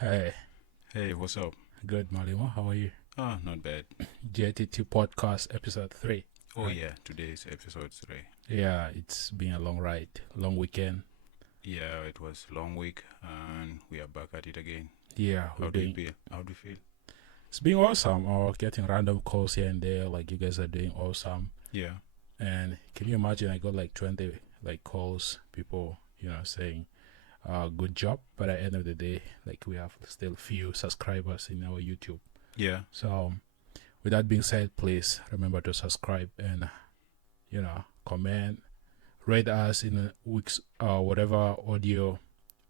Hey, Hey, what's up? good, Malimo. How are you? Not bad. JTT Podcast, episode 3. Oh Right. yeah, today's episode 3. Yeah, it's been a long ride, long weekend. Yeah, it was a long week and we are back at it again. Yeah, we're How do you doing. feel? How do you feel? It's been awesome. Getting random calls here and there. Like, you guys are doing awesome. Yeah. And can you imagine? I got like 20 calls, people, saying, good job. But at the end of the day, like, we have still few subscribers in our YouTube. Yeah. So, with that being said, please remember to subscribe and, comment, rate us in a week's whatever audio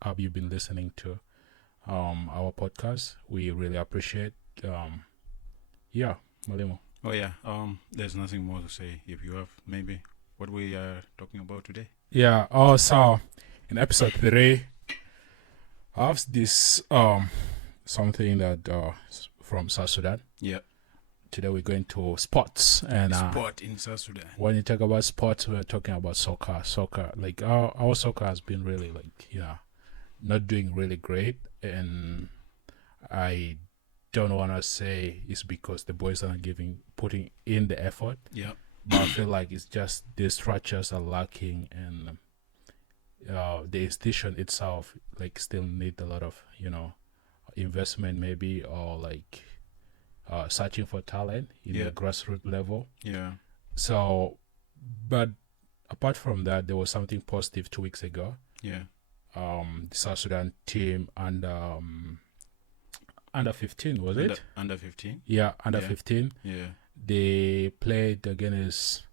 app you've been listening to our podcast. We really appreciate. Yeah, Malimo. Oh yeah. There's nothing more to say. If you have maybe what we are talking about today. Yeah. So in episode 3, I have this something that from South Sudan. Yeah. Today we're going to sports and Sport in South Sudan. when you talk about sports, we're talking about soccer. Like our soccer has been really not doing really great, and I don't want to say it's because the boys are not putting in the effort, Yeah. but I feel like it's just the structures are lacking, and the institution itself like still need a lot of investment maybe, or like searching for talent in Yeah. the grassroots level. Yeah. So, but apart from that, there was something positive 2 weeks ago. Yeah. The South Sudan team and under 15, was it? Under 15? Yeah, under Yeah. 15. Yeah. They played against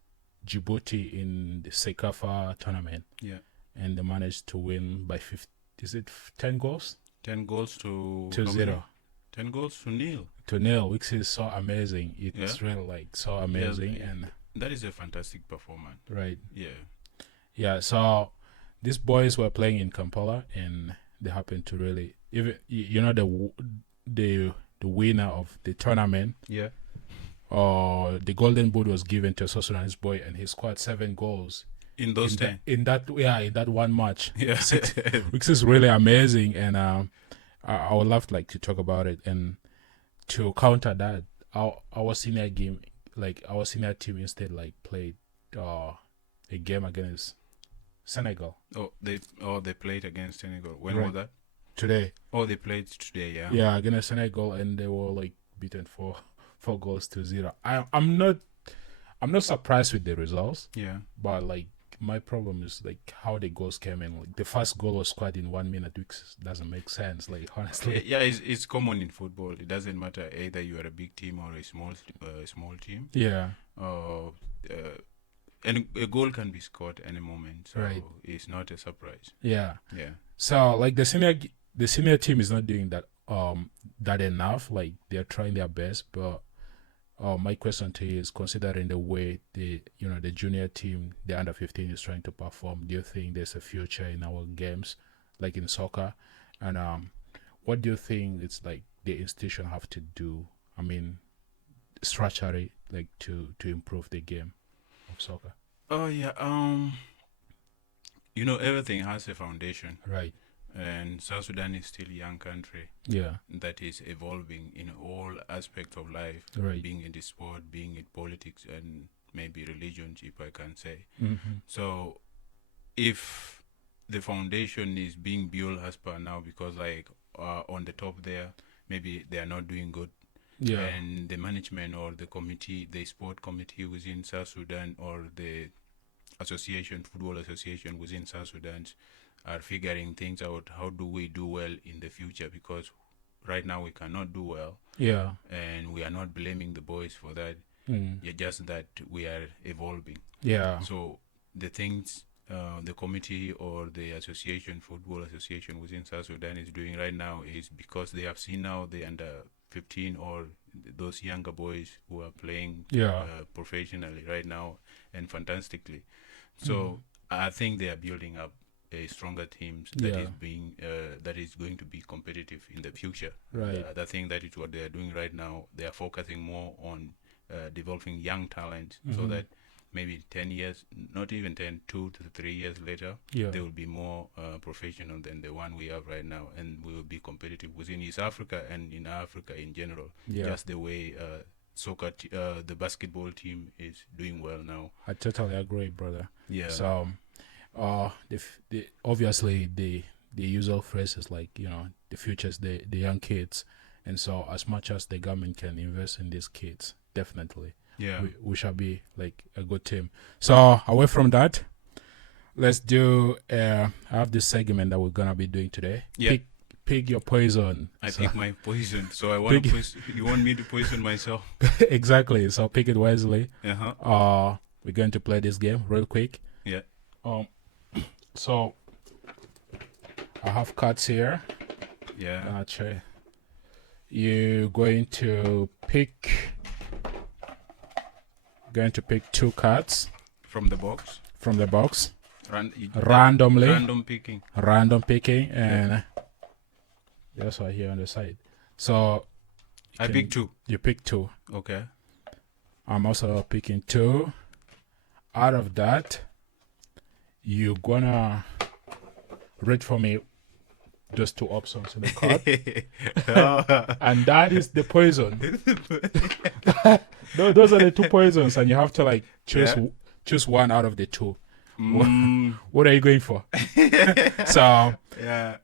Djibouti in the Sekafa tournament, Yeah. and they managed to win by 50. Is it 10 goals 10 goals to to how many? 0 10 goals to nil. to nil, which is so amazing. It's Yeah. really like so amazing, Yeah. and That is a fantastic performance. right. Yeah. Yeah, so these boys were playing in Kampala, and they happened to really even the winner of the tournament, Yeah. the golden boot was given to a South Sudanese boy, and he scored 7 goals In those in 10. in that one match, Yeah. which is really amazing. And I would love to talk about it, and to counter that, our senior game, like our senior team instead played a game against Senegal they played against Senegal. When Right. was that? today. Oh, they played today. Yeah. Yeah, against Senegal, and they were beaten 4 goals to 0. I'm not surprised with the results, Yeah. but my problem is how the goals came in. Like the first goal was scored in 1 minute, which doesn't make sense. Honestly, Yeah, it's common in football. It doesn't matter either you are a big team or a small team. yeah, Uh, and a goal can be scored any moment, so Right. it's not a surprise. yeah. Yeah. So the senior team is not doing that enough. Like they're trying their best, but my question to you is, considering the way the junior team, the under 15, is trying to perform, do you think there's a future in our games, like in soccer? And what do you think it's the institution have to do? I mean, structurally, to improve the game of soccer. Oh yeah. Everything has a foundation, Right. and South Sudan is still a young country Yeah. that is evolving in all aspects of life, Right. being in the sport, being in politics, and maybe religion, if I can say. Mm-hmm. So, if the foundation is being built as per now, because on the top there, maybe they are not doing good, Yeah. and the management or the committee, the sport committee within South Sudan, or the football association within South Sudan, are figuring things out. How do we do well in the future? Because right now we cannot do well, Yeah. and we are not blaming the boys for that. Mm. It's just that we are evolving. Yeah. So the things the committee or the football association within South Sudan is doing right now is because they have seen now the under 15 or those younger boys who are playing Yeah. professionally right now and fantastically. So I think they are building up a stronger teams Yeah. that is going to be competitive in the future. Right. I think that is what they are doing right now. They are focusing more on developing young talent so Mhm. that maybe 10 years, not even 10, 2 to 3 years later, Yeah. they will be more professional than the one we have right now, and we will be competitive within East Africa and in Africa in general. Yeah. Just the way the basketball team is doing well now. I totally agree, brother. Yeah. So, obviously the usual phrase is like, the future's the young kids, and so as much as the government can invest in these kids, definitely, Yeah. we shall be like a good team. So away from that, let's do. I have this segment that we're gonna be doing today. Yeah. Pick your poison. I pick my poison, so I want to. You want me to poison myself? Exactly. So pick it wisely. Uh-huh. We're going to play this game real quick. Yeah. So I have cards here. Yeah. Actually, you're going to pick 2 cards From the box. from the box Randomly. random picking, and that's right here on the side. So I pick 2. you pick 2. Okay. I'm also picking 2. Out of that, you're gonna read for me those 2 options in the card, and that is the poison. No, those are the 2 poisons, and you have to like choose one out of the 2. What are you going for? So Yeah.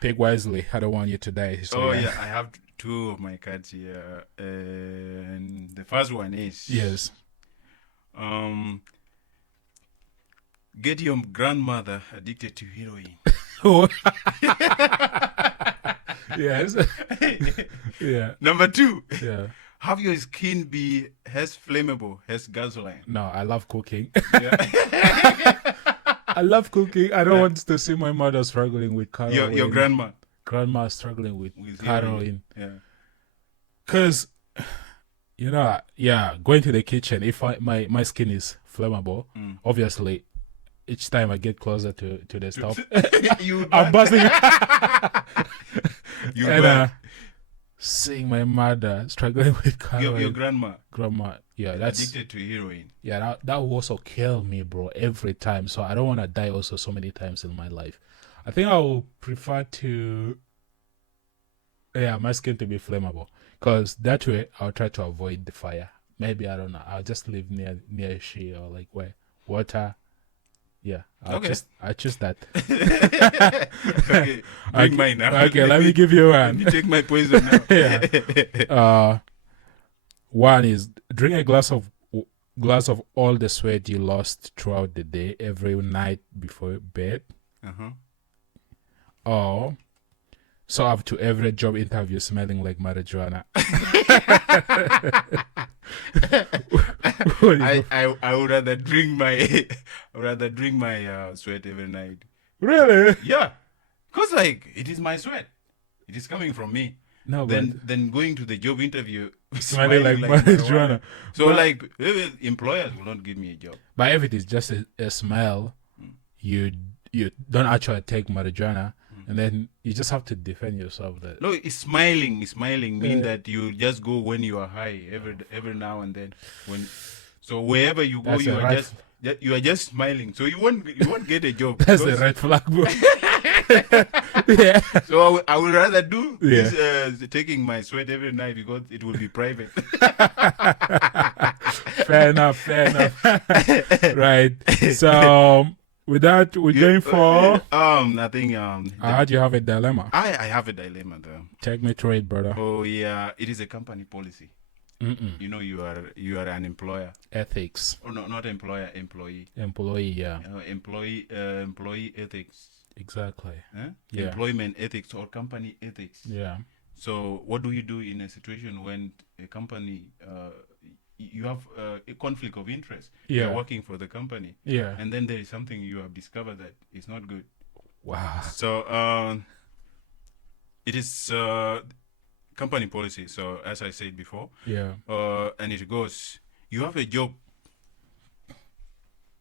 pick wisely. I don't want you to die. So Oh yeah, I have 2 of my cards here, and the first one is Yes. Get your grandmother addicted to heroin. Yes. Yeah. Number 2, Yeah. have your skin be as flammable as gasoline. No, I love cooking. Yeah. I love cooking. I don't want to see my mother struggling with heroin. your grandma struggling with heroin. Yeah. Because, going to the kitchen, if my skin is flammable, obviously, each time I get closer to the stove, I'm buzzing. And seeing my mother struggling with heroin. Your grandma. Yeah, that's addicted to heroin. Yeah, that will also kill me, bro, every time. So I don't want to die also so many times in my life. I think I will prefer to, my skin to be flammable, because that way I'll try to avoid the fire. Maybe, I don't know, I'll just live near she, or like where water. Yeah, I choose that. Okay, bring mine now. Okay, let me give you one. Let me take my poison now. Yeah. One is drink a glass of all the sweat you lost throughout the day every night before bed. Or so up to every job interview smelling like marijuana. I would rather drink my sweat every night. Really? Yeah, cause like it is my sweat. It is coming from me. No, then going to the job interview smelling like marijuana. So like employers will not give me a job. But if it is just a smell, you don't actually take marijuana, and then you just have to defend yourself. That no, it's smiling mean that you just go when you are high every now and then. So wherever you go, you are just smiling. So you won't get a job. That's a red flag, bro. Yeah. So I would rather do this, taking my sweat every night, because it will be private. Fair enough. Right. So with that, we're going for I think how do you have a dilemma? I have a dilemma though. Take me through it, brother. Oh yeah, it is a company policy. You know, you are an employer. Ethics. Oh no, not employer, employee. Employee, yeah. Employee ethics. Exactly. Yeah. Employment ethics or company ethics. Yeah. So what do you do in a situation when a company you have a conflict of interest? Yeah. You're working for the company. Yeah. And then there is something you have discovered that is not good. Wow. So it is company policy. So as I said before, and it goes, you have a job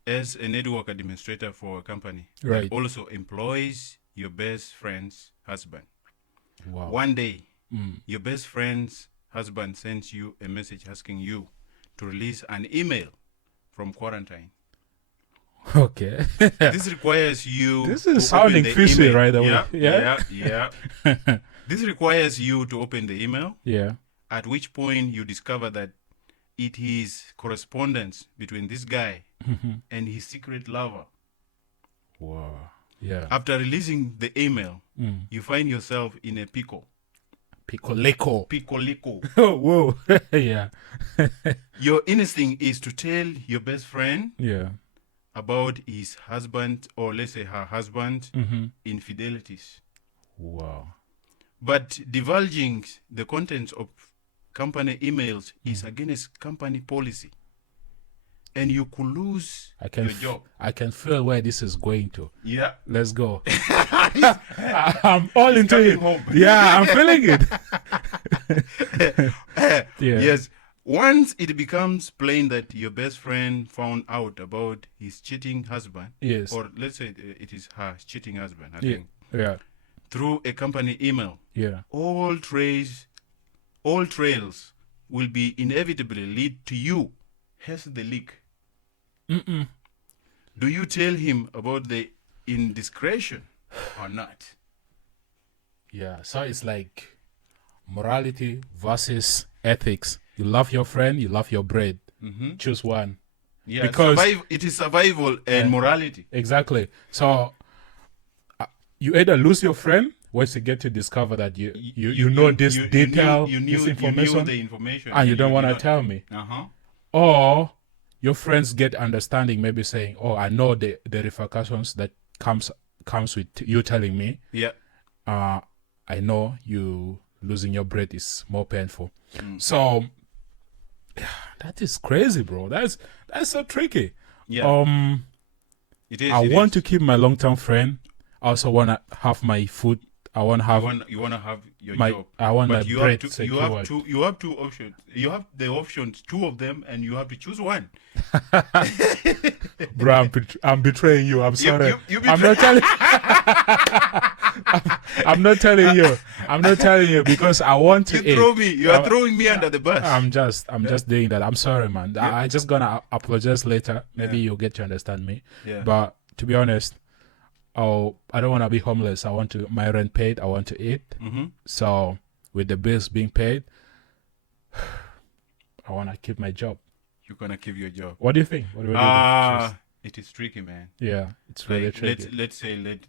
as a network administrator for a company that also employs your best friend's husband. Wow. One day, your best friend's husband sends you a message asking you to release an email from quarantine. Okay. This requires you. This to is sounding open the fishy email. right away. Yeah. This requires you to open the email, Yeah. at which point you discover that it is correspondence between this guy and his secret lover. Wow. Yeah. After releasing the email, Mm. you find yourself in a pickle. Picoleco. Piccolico. Oh, whoa. Yeah. Your instinct is to tell your best friend Yeah. about his husband, or let's say her husband, Mm-hmm. infidelities. Wow. But divulging the contents of company emails is against company policy. And you could lose your job. I can feel where this is going to. Yeah. Let's go. I'm all into it. Home. Yeah, I'm feeling it. Yeah. Yes. Once it becomes plain that your best friend found out about his cheating husband, Yes. or let's say it is her cheating husband, I Yeah. think, Yeah. through a company email, Yeah. all trails will be inevitably lead to you. Hence the leak. Mm-mm. Do you tell him about the indiscretion or not? Yeah. So it's like morality versus ethics. You love your friend, you love your bread. Mm-hmm. Choose one. Yeah, Because- it is survival and morality. Exactly. So you either lose your friend once you get to discover that you know this detail, this information, you knew the information, and you don't want to did not- tell me. Uh-huh. Or your friends get understanding, maybe saying, "Oh, I know the repercussions that comes with you telling me. Yeah. I know you losing your bread is more painful." Mm. So that is crazy, bro. That's so tricky. Yeah. It is. I it want is. to keep my long-term friend. I also want to have my food. I want to have You want to have your my. job. I want But my you bread have to, you secured. have two. You have two options. You have the options, two of them, and you have to choose one. Bro, I'm betraying you. I'm sorry. you I'm not telling. I'm not telling you. I'm not telling you because I want to eat. You are throwing me under the bus. I'm just doing that. I'm sorry, man. Yeah. I just gonna apologize later. Maybe Yeah. you'll get to understand me. Yeah. But to be honest, I don't want to be homeless. I want my rent paid. I want to eat. Mm-hmm. So with the bills being paid, I want to keep my job. You're gonna keep your job. What do you think? What do you think? It is tricky, man. Yeah, it's really Like, tricky. let's say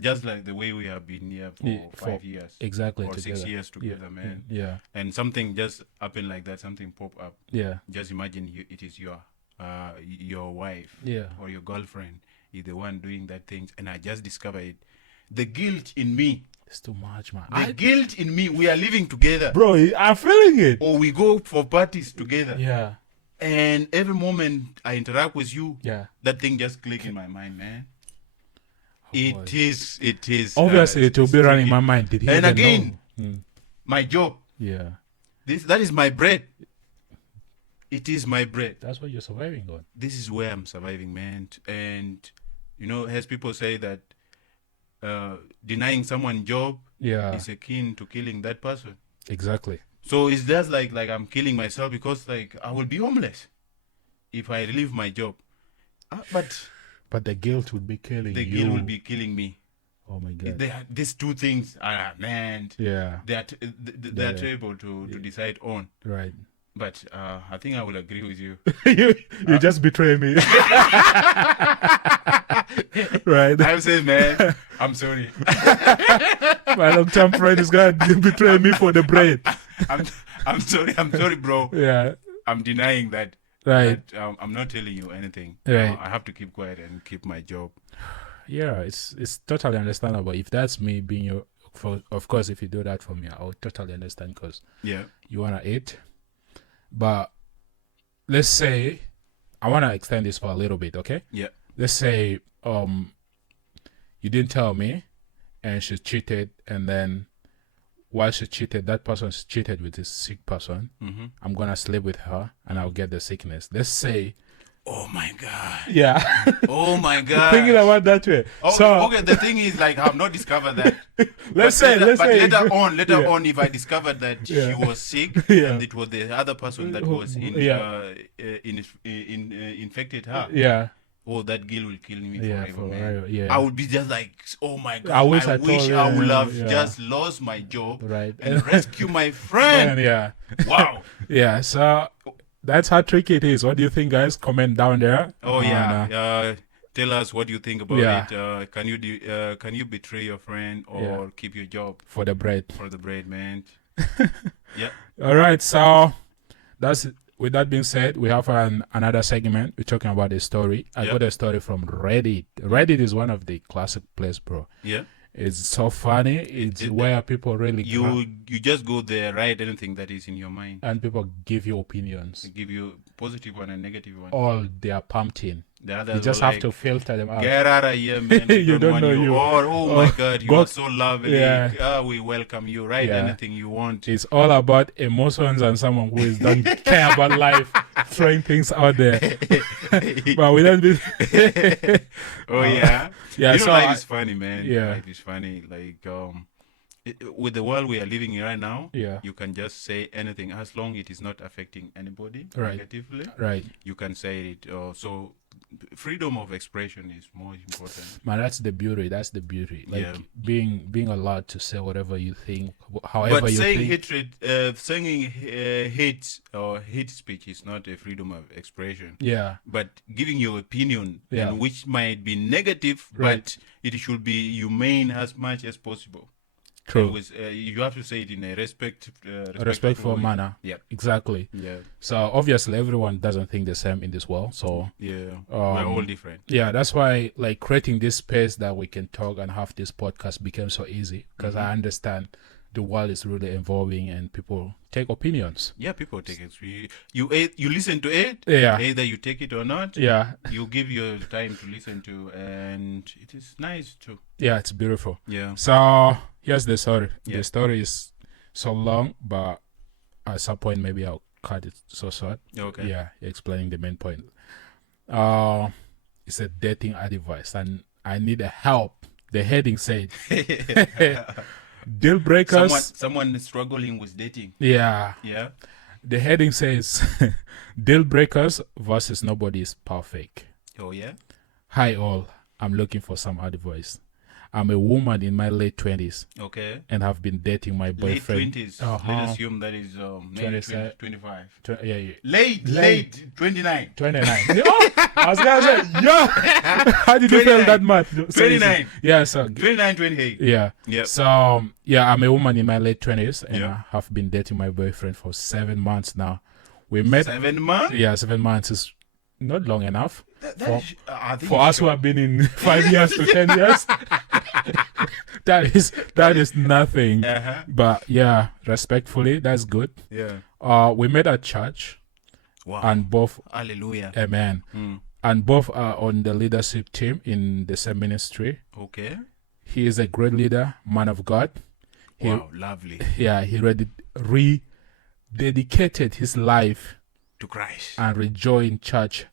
just like the way we have been here for Yeah, 5 years Exactly. or together. 6 years together, man. Yeah. And something just happened like that. Something pop up. Yeah. Just imagine it is your wife Yeah. or your girlfriend is the one doing that things, and I just discovered it. The guilt in me. It's too much, man. The guilt in me. We are living together, Bro, I'm feeling it. or we go for parties together. Yeah. And every moment I interact with you, Yeah. that thing just click in my mind, man. Oh, boy. It is. Obviously, it will it's be running tricky. my mind. Did he And even again, know? Mm. My job. Yeah. That is my bread. It is my bread. That's what you're surviving on. This is where I'm surviving, man. And as people say that denying someone job Yeah. is akin to killing that person. Exactly. So it's just like I'm killing myself because I will be homeless if I leave my job. But the guilt would be killing The you. guilt will be killing me. Oh my God. These two things are, man, Yeah. they're terrible to decide on. Right. But I think I will agree with you. you just betray me. Right. I'm saying, man, I'm sorry. My long-term friend is gonna betray me for the bread. I'm sorry, bro. Yeah. I'm denying that. Right. But, I'm not telling you anything. Right. I have to keep quiet and keep my job. Yeah, it's totally understandable. If that's me being your, of course, if you do that for me, I would totally understand because Yeah. you wanna eat. But let's say I wanna extend this for a little bit, okay? Yeah. Let's say you didn't tell me, and she cheated, and then while she cheated, that person cheated with this sick person. Mm-hmm. I'm gonna sleep with her, and I'll get the sickness. Let's say Oh my God. Yeah. Oh my God. Thinking about that way. Okay, So okay, the thing is, like, I've not discovered that. let's say later Yeah. on, if I discovered that Yeah. she was sick Yeah. and it was the other person that was infected her, Yeah. oh, that guilt will kill me Yeah, forever, forever, man. yeah. I would be just like, oh my God, I wish I I told I would you, have yeah. just lost my job Right. and rescue my And friend. yeah. Wow. Yeah. So that's how tricky it is. What do you think, guys? Comment down there. Oh yeah. Tell us what you think about Yeah. it. Can you betray your friend or Yeah. keep your job For the bread. for the bread, man? Yeah. All right. So that's it. With that being said, we have another segment. We're talking about a story. I Yep. got a story from Reddit. Reddit is one of the classic places, bro. Yeah. It's so funny. It's where people really You just go there, write anything that is in your mind. and people give you opinions. They give you positive one and negative one. All they are pumped in. The others You just were have like, to filter them out. get out of here, man. We You don't want know you. Or, oh my God, you go- are so lovely. Yeah. We welcome you. Write Yeah. anything you want. It's all about emotions and someone who don't care about life, throwing things out there. But we don't do. Oh yeah. Yeah, You know, so life I- is funny, man. Yeah. Life is funny. Like with the world we are living in right now, Yeah. you can just say anything as long it is not affecting anybody Right. negatively. Right. You can say it. So freedom of expression is more important. Man, that's the beauty. That's the beauty. Like Yeah. being allowed to say whatever you think, however But you saying think. hatred, saying hate or hate speech is not a freedom of expression. Yeah. But giving your opinion, Yeah. and which might be negative, Right. but it should be humane as much as possible. True. With, you have to say it in a Respectful way. manner. Yeah. Exactly. Yeah. So obviously everyone doesn't think the same in this world. So Yeah. We're all different. yeah, that's why like creating this space that we can talk and have this podcast became so easy because I understand the world is really evolving and people take opinions. Yeah, people take it. You listen to it. Yeah. Either you take it or not. Yeah. You give your time to listen to, and it is nice too. Yeah, it's beautiful. Yeah. So here's the story. Yeah. The story is so long, but at some point maybe I'll cut it so short. Okay. Yeah, explaining the main point. It's a dating advice, and I need a help. The heading said, "Deal breakers." Someone is struggling with dating. Yeah, Yeah. the heading says, "Deal breakers versus nobody is perfect." Oh yeah. Hi all, I'm looking for some advice. I'm a woman in my late 20s Okay. and have been dating my Late boyfriend. 20s. Uh-huh. Let's assume that is maybe 27. 25. Yeah. Late 29. 29. Oh, I was gonna say, yo, how did you feel 29. that much? So 29. yeah, so 29, 28. yeah. Yep. So yeah, I'm a woman in my late 20s and Yeah. I have been dating my boyfriend for 7 months now. We met. 7 months? Yeah, 7 months is not long enough I think for us who have been in 5 years to 10 years. that is nothing. Uh-huh. But yeah, respectfully, that's good. Yeah. We met at church Wow. and both, Hallelujah. amen, Mm. and both are on the leadership team in the same ministry. Okay. He is a great leader, man of God. Wow. Lovely. Yeah, he rededicated his life To Christ. and rejoined church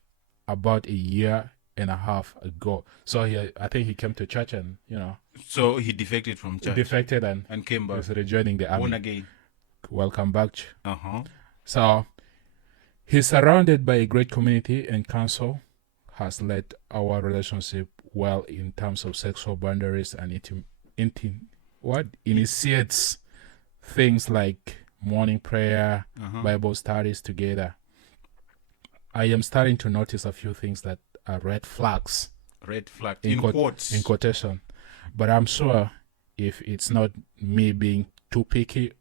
about a year and a half ago. So I think he came to church and So he defected from church defected and and came back. is rejoining the Born army. again. Welcome back. Uh-huh. So he's surrounded by a great community and counsel has led our relationship well in terms of sexual boundaries and initiates things like morning prayer, Uh-huh. Bible studies together. I am starting to notice a few things that are red flags Red flag. In In quote- quotes. in quotation, but I'm sure if it's not me being too picky,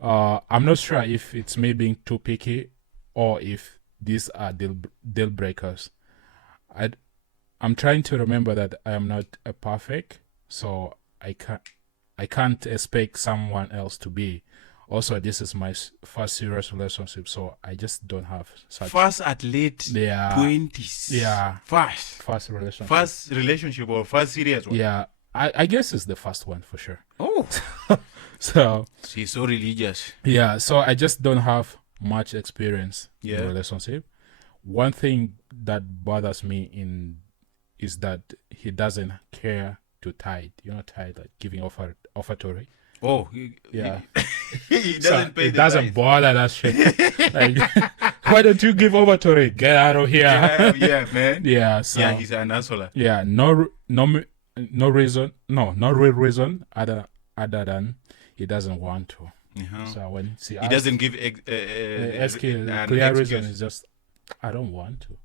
I'm not sure if it's me being too picky or if these are deal breakers. I'm trying to remember that I am not a perfect, so I can't expect someone else to be. Also, this is my first serious relationship, so I just don't have such First at late Yeah. 20s. Yeah. First relationship. First relationship or first serious one. Yeah, I guess it's the first one for sure. Oh. So She's so religious. yeah, so I just don't have much experience in Yeah. a relationship. One thing that bothers me is that he doesn't care to tithe. You know, tithe, like giving offertory. Oh, Yeah. he So doesn't pay it the doesn't tithe. bother that shit. Like, why don't you give offertory? Get out of here. Yeah, man. Yeah. So Yeah, he's an asshole. yeah, no reason, no real reason other than he doesn't want to. Uh-huh. So when she He doesn't give excuse, an clear excuse. reason is just I don't want to.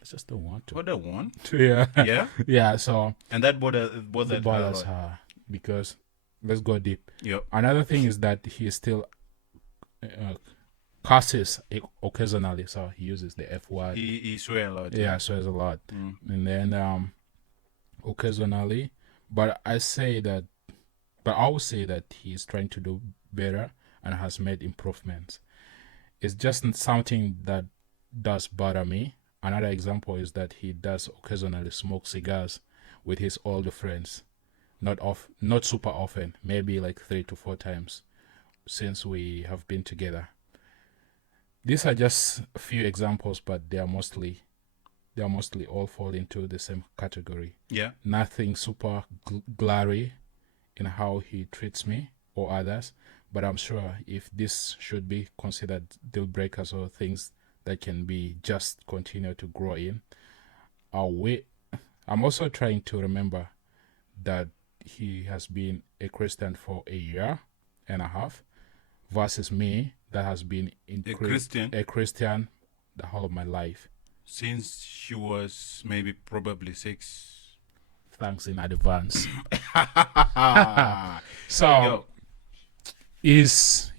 I just don't want to. What I want? Yeah. Yeah, Yeah. So and that bothers it her a bothers lot. her because let's go deep. Yep. Another thing is that he still curses occasionally, so he uses the F word. He swear a lot. Yeah, swears a lot. Mm. And then occasionally, but I would say that he's trying to do better and has made improvements. It's just something that does bother me. Another example is that he does occasionally smoke cigars with his older friends. Not super often, maybe like 3 to 4 times since we have been together. These are just a few examples, but they are mostly all fall into the same category. Yeah. Nothing super glary in how he treats me or others, but I'm sure if this should be considered deal breakers or things that can be just continue to grow in, I'll wait. I'm also trying to remember that he has been a Christian for a year and a half versus me that has been a Christian the whole of my life. Since she was probably 6. Thanks in advance. Yo. So it's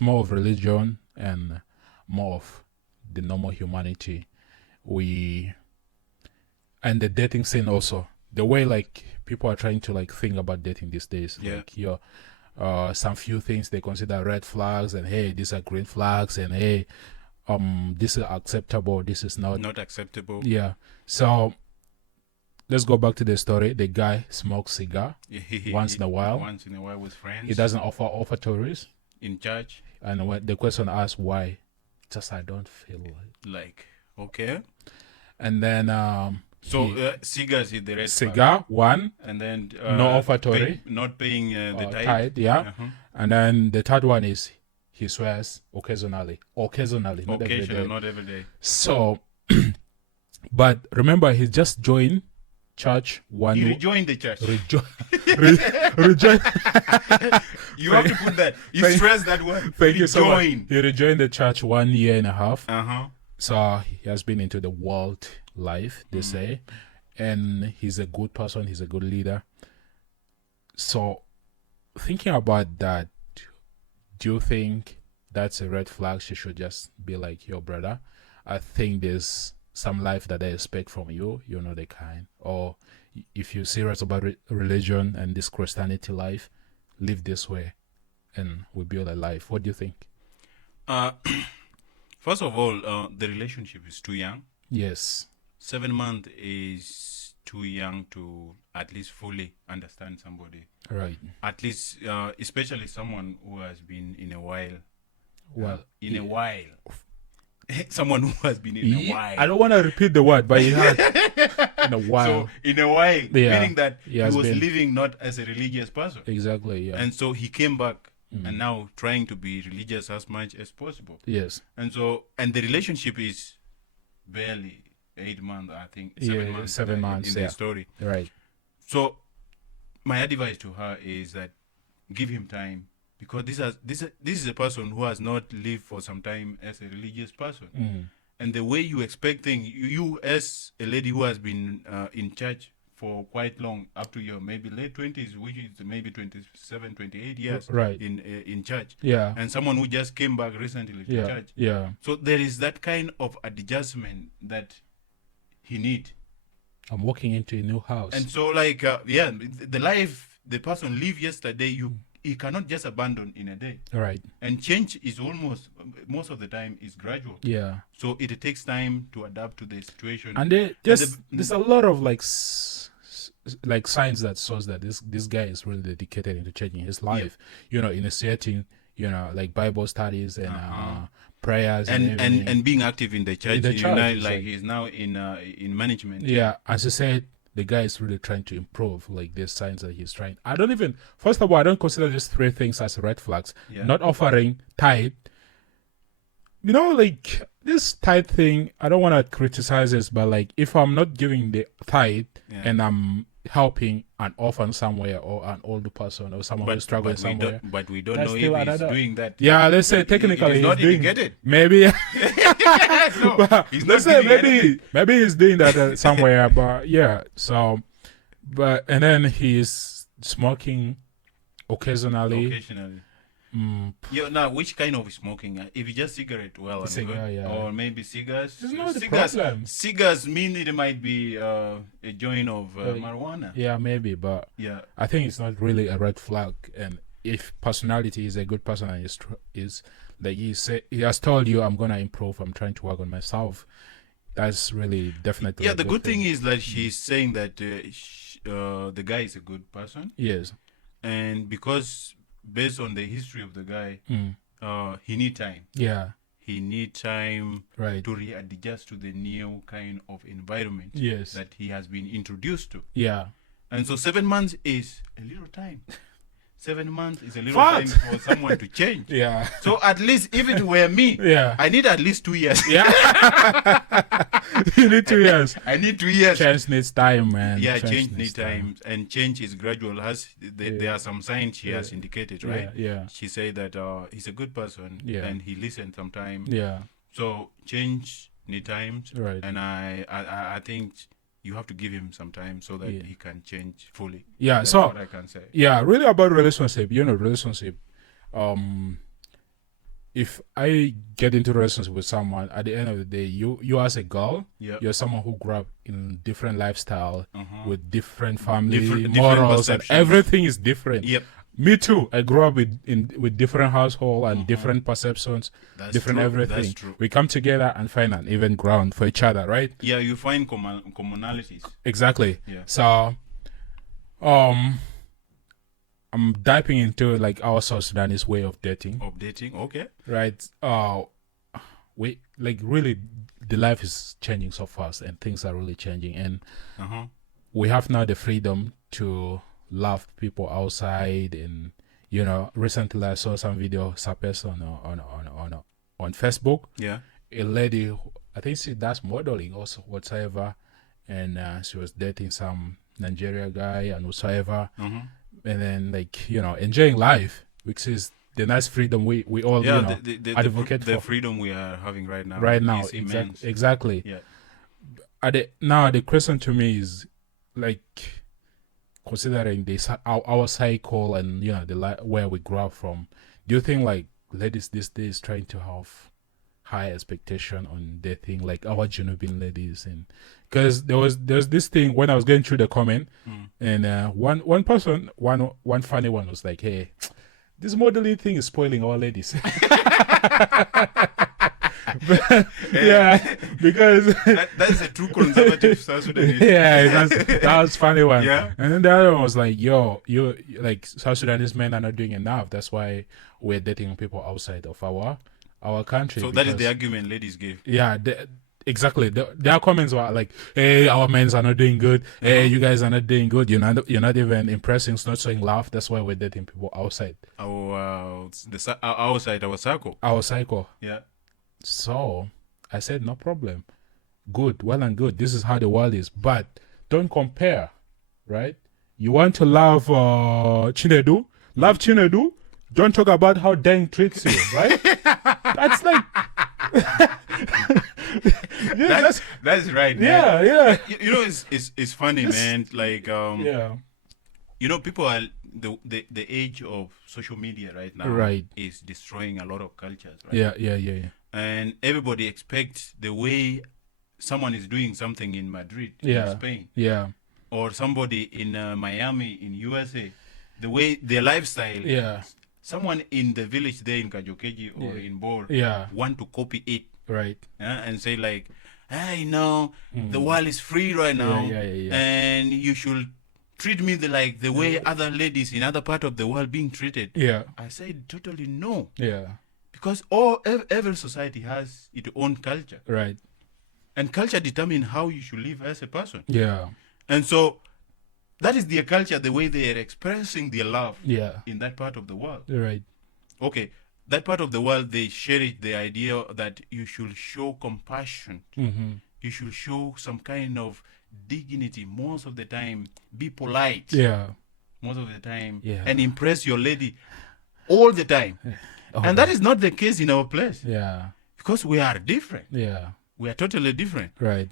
more of religion and more of the normal humanity. And the dating scene also. The way like people are trying to like think about dating these days. Yeah. Like some few things they consider red flags and hey, these are green flags and hey, this is acceptable, this is not acceptable. Yeah. So let's go back to the story. The guy smokes cigar once in a while. Once in a while with friends. He doesn't offertories in church. And when the question asked why, just I don't feel like okay. And then cigars is the red cigar flag. one, and then no offertory, not paying the tithe. Yeah. Uh-huh. And then the third one is he swears occasionally, not every day. So, but remember, he just joined church one. He rejoined the church. Rejoined. You have to put that. You stress that word. Thank you so much. He rejoined the church 1 year and a half. Uh-huh. So he has been into the world life, they say, and he's a good person. He's a good leader. So, thinking about that, do you think that's a red flag? She should just be like your brother. I think there's some life that I expect from you. You know the kind. Or if you're serious about religion and this Christianity life, live this way, and we build a life. What do you think? First of all, the relationship is too young. Yes. 7 months is too young to at least fully understand somebody. Right. At least, especially someone who has been in a while. Well, in a while. Someone who has been in a while. I don't want to repeat the word, but he had in a while. So, in a while, meaning that he was been living not as a religious person. Exactly, yeah. And so he came back and now trying to be religious as much as possible. Yes. And so, and the relationship is barely 8 months, I think. 7 months. 7 months in the story. Right. So, my advice to her is that give him time, because this is a person who has not lived for some time as a religious person. And the way you expect things, you as a lady who has been in church for quite long, up to your maybe late 20s, which is maybe 27, 28 years right. in church. Yeah. And someone who just came back recently to church. Yeah. So there is that kind of adjustment that he need. I'm walking into a new house. And so like, the life the person lived yesterday, he cannot just abandon in a day. Right. And change is most of the time is gradual. Yeah. So it takes time to adapt to the situation. And there's a lot of like signs that shows that this guy is really dedicated into changing his life. Yeah. Initiating like Bible studies and prayers and and being active in the church. In the church, like exactly. he's now in management. Yeah, as I said, the guy is really trying to improve. Like there's signs that he's trying. I don't even. First of all, I don't consider these three things as red flags. Yeah. Not offering tithe. Like this tithe thing. I don't want to criticize this, but like if I'm not giving the tithe and I'm helping an orphan somewhere or an older person or someone who's struggling somewhere, but we don't that's know still if he's another- doing that. yeah, let's say technically he's not he's doing educated. maybe. No, But he's let's not say giving maybe he's doing that somewhere, but yeah. So, and then he's smoking occasionally. Yeah, now which kind of smoking? If it's just cigarette, well, and Cigar, good. yeah. Or maybe cigars. It's not the Cigars, problem. cigars mean it might be a joint of marijuana. Yeah, maybe, but Yeah. I think it's not really a red flag. And if personality is a good person and is like he has told you, I'm gonna improve. I'm trying to work on myself. That's really definitely. Yeah, a the good thing is that Mm. she's saying that the guy is a good person, Yes. and because based on the history of the guy, he need time. Yeah. He need time Right. to readjust to the new kind of environment Yes. that he has been introduced to. Yeah. And so 7 months is a little time. 7 months is a little Fact. time for someone to change. Yeah. So at least if it were me, Yeah. I need at least 2 years. Yeah. You need 2 years. I need 2 years. Change needs time, man. Yeah, change needs time, and change is gradual. There are some signs she has indicated, right? Yeah. She said that he's a good person, Yeah. and he listened sometime. Yeah. So change need time, Right. and I think you have to give him some time so that Yeah. he can change fully. Yeah. That's So what I can say. yeah, really about relationship. Relationship. If I get into a relationship with someone, at the end of the day, you as a girl, Yeah. you're someone who grew up in different lifestyle with different family Different morals, and perceptions. everything is different. Yep. Me too. I grew up with different household and different perceptions, That's different true. everything. That's true. We come together and find an even ground for each other, right? Yeah, you find commonalities. Exactly. Yeah. So, I'm diving into like our South Sudanese way of dating, Updating, okay. right? We like really the life is changing so fast and things are really changing, and we have now the freedom to love people outside. And recently I saw some video surface on Facebook. Yeah. A lady, I think she does modeling also whatsoever, and she was dating some Nigeria guy and whatsoever, and then enjoying life, which is the nice freedom we all advocate the for freedom we are having right now. Is immense. exactly. Yeah. The question to me is like, considering this our cycle and where we grew up from, do you think like ladies these days trying to have high expectation on dating, like our Genuine ladies? And because there's this thing when I was going through the comment, and one person, one funny one was like, hey, this modeling thing is spoiling our ladies. Yeah, because that's a true conservative South Sudanese. yeah, that was funny one. Yeah. And then the other one was like, yo, you like South Sudanese men are not doing enough. That's why we're dating people outside of our country. So that is the argument ladies gave. Yeah, exactly. Their comments were like, hey, our men are not doing good. Hey, you guys are not doing good. You're not even impressing. It's not showing love. That's why we're dating people outside Outside our circle. our cycle. Yeah. So I said, no problem. Good, well and good. This is how the world is. But don't compare, right? You want to love Chinedu? Love Chinedu? Don't talk about how Deng treats you, right? That's like... yeah, that's right, man. yeah. It's funny, man. Like Yeah. People are the age of social media right now Right. is destroying a lot of cultures, right? Yeah. And everybody expects the way someone is doing something in Madrid, Yeah. in Spain, Yeah. or somebody in Miami, in USA, the way their lifestyle. Yeah. Someone in the village there in Kajokeji or in Bor Yeah. want to copy it, Right. and say like, hey, no, the world is free right now, Yeah. and you should treat me like the way other ladies in other part of the world being treated. Yeah. I said totally no. Yeah. Because every society has its own culture. Right. And culture determines how you should live as a person. Yeah. And so that is their culture, the way they are expressing their love in that part of the world. Right. Okay, that part of the world, they cherish the idea that you should show compassion. Mm-hmm. You should show some kind of dignity most of the time. Be polite most of the time. Yeah. And impress your lady all the time. And that is not the case in our place. Yeah. Because we are different. Yeah. We are totally different. Right.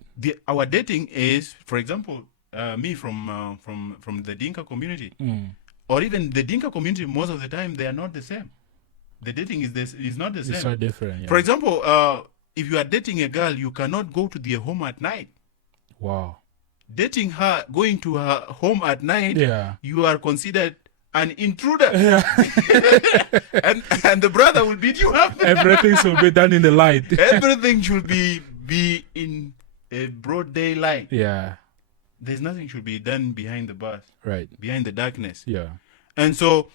Our dating is, for example, me from the Dinka community, or even the Dinka community. Most of the time, they are not the same. The dating is not the same. It's so different. Yeah. For example, if you are dating a girl, you cannot go to their home at night. Wow. Dating her, going to her home at night, you are considered an intruder. Yeah. and the brother will beat you up. Everything should be done in the light. Everything should be in a broad daylight. Yeah. There's nothing should be done behind the bars. Right. Behind the darkness. Yeah. And so,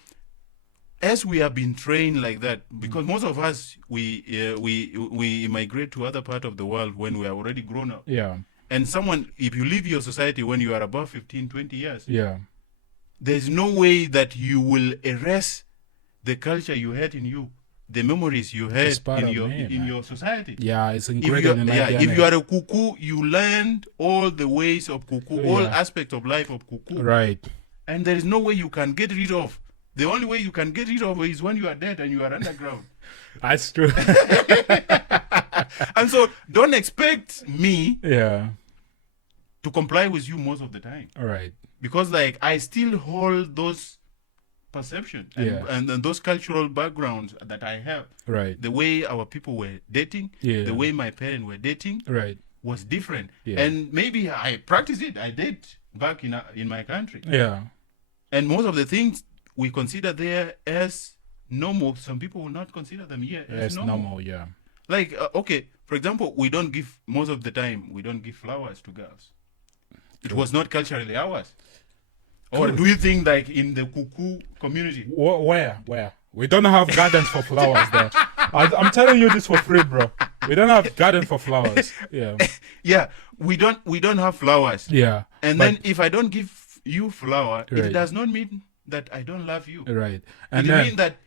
as we have been trained like that, because most of us, we migrate to other part of the world when we are already grown up. Yeah. And if you leave your society when you are above 15, 20 years, there's no way that you will erase the culture you had in you, the memories you had in your society. Yeah, it's ingrained in if you are a Kuku, you learned all the ways of Kuku, all aspects of life of Kuku. Right. And there is no way you can get rid of. The only way you can get rid of is when you are dead and you are underground. That's true. And so don't expect me to comply with you most of the time. All right. Because I still hold those perceptions and those cultural backgrounds that I have. Right. The way our people were dating, the way my parents were dating was different. Yeah. And maybe I practiced it. I did back in my country. Yeah. And most of the things we consider there as normal, some people will not consider them here as normal. Yeah. Okay, for example, most of the time, we don't give flowers to girls. It was not culturally ours. Or do you think in the Kuku community? Where? We don't have gardens for flowers there. I'm telling you this for free, bro. We don't have garden for flowers. Yeah. Yeah, we don't have flowers. Yeah. And then if I don't give you flower, it does not mean that I don't love you. Right. And it means that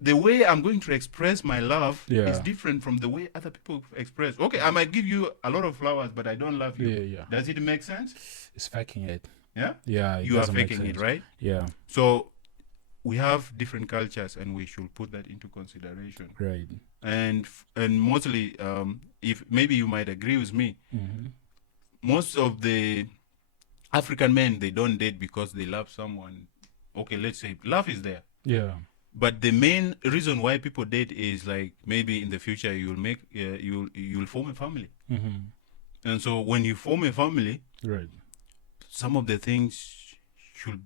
the way I'm going to express my love is different from the way other people express. Okay, I might give you a lot of flowers, but I don't love you. Yeah. Does it make sense? It's faking it. Yeah? Yeah. You are faking it, right? Yeah. So we have different cultures and we should put that into consideration. Right. And mostly, if maybe you might agree with me, most of the African men, they don't date because they love someone. Okay, let's say love is there. Yeah. But the main reason why people date is maybe in the future you'll form a family. And so when you form a family, some of the things should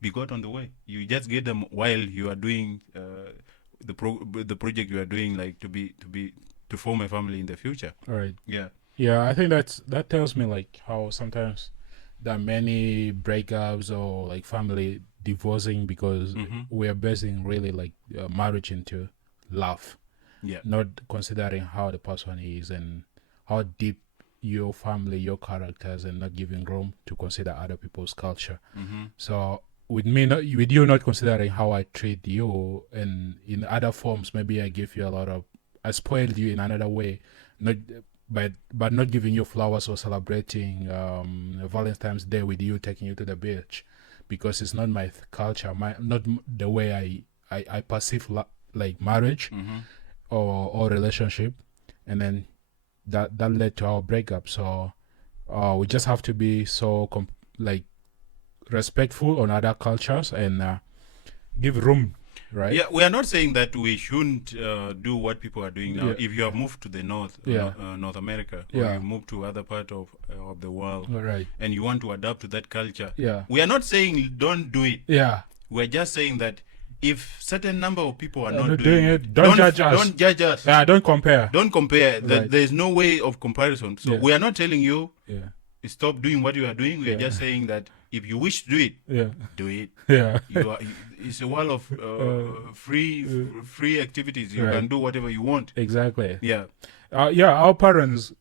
be got on the way. You just get them while you are doing the project you are doing, to form a family in the future. Right. Yeah. Yeah, I think that tells me how sometimes there are many breakups or family divorcing because we are basing really marriage into love. Yeah. Not considering how the person is and how deep your family, your characters, and not giving room to consider other people's culture. So with you not considering how I treat you, and in other forms, maybe I give you I spoiled you in another way, but not giving you flowers or celebrating Valentine's Day with you, taking you to the beach, because it's not my culture, not the way I perceive marriage or relationship, and then that led to our breakup. So we just have to be so respectful on other cultures and give room, right? Yeah, we are not saying that we shouldn't do what people are doing now. Yeah. If you have moved to the north, North America, or you move to other part of the world, right, and you want to adapt to that culture, yeah, we are not saying don't do it. Yeah, we're just saying that if certain number of people are not doing it, don't judge us. Don't judge us. Yeah, don't compare. Don't compare. Right. There's no way of comparison. So we are not telling you stop doing what you are doing. We are just saying that if you wish to do it, do it. Yeah. It's a world of free activities. You can do whatever you want. Exactly. Yeah. Our parents,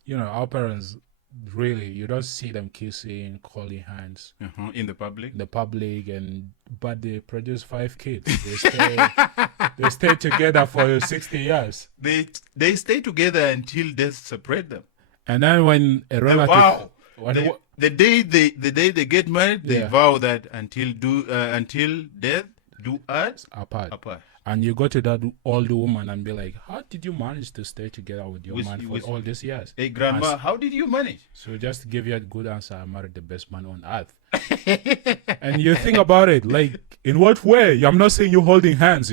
really, you don't see them kissing, holding hands in the public. But they produce 5 kids. They stay together for 60 years. They stay together until death separate them. And then when a relative, the day they get married, they vow that until death do us apart. And you go to that old woman and be like, how did you manage to stay together with your man for all these years? Hey, grandma, how did you manage? So just to give you a good answer, I married the best man on earth. And you think about it, like, in what way? I'm not saying you holding hands.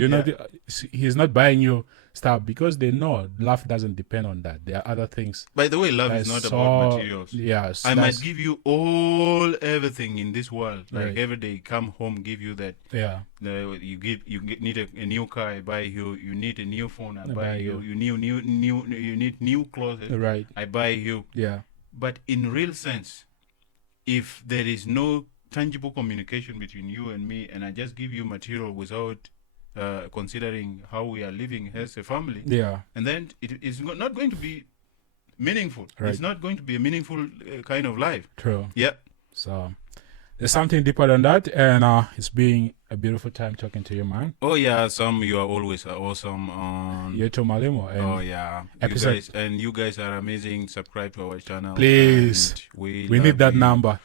He's not buying you stuff because they know love doesn't depend on that. There are other things. By the way, love is not about materials. Yes. I might give you everything in this world. Like every day, come home, give you that. Yeah. You need a new car, I buy you. You need a new phone, I buy you. You need new clothes. Right. I buy you. Yeah. But in real sense, if there is no tangible communication between you and me, and I just give you material without considering how we are living as a family, and then it is not going to be meaningful. Right. It's not going to be a meaningful kind of life. True. Yeah. So there's something deeper than that, and it's been a beautiful time talking to you, man. Oh yeah, you are always awesome. You too, Malimo. Oh yeah, you guys are amazing. Subscribe to our channel, please. We need that number.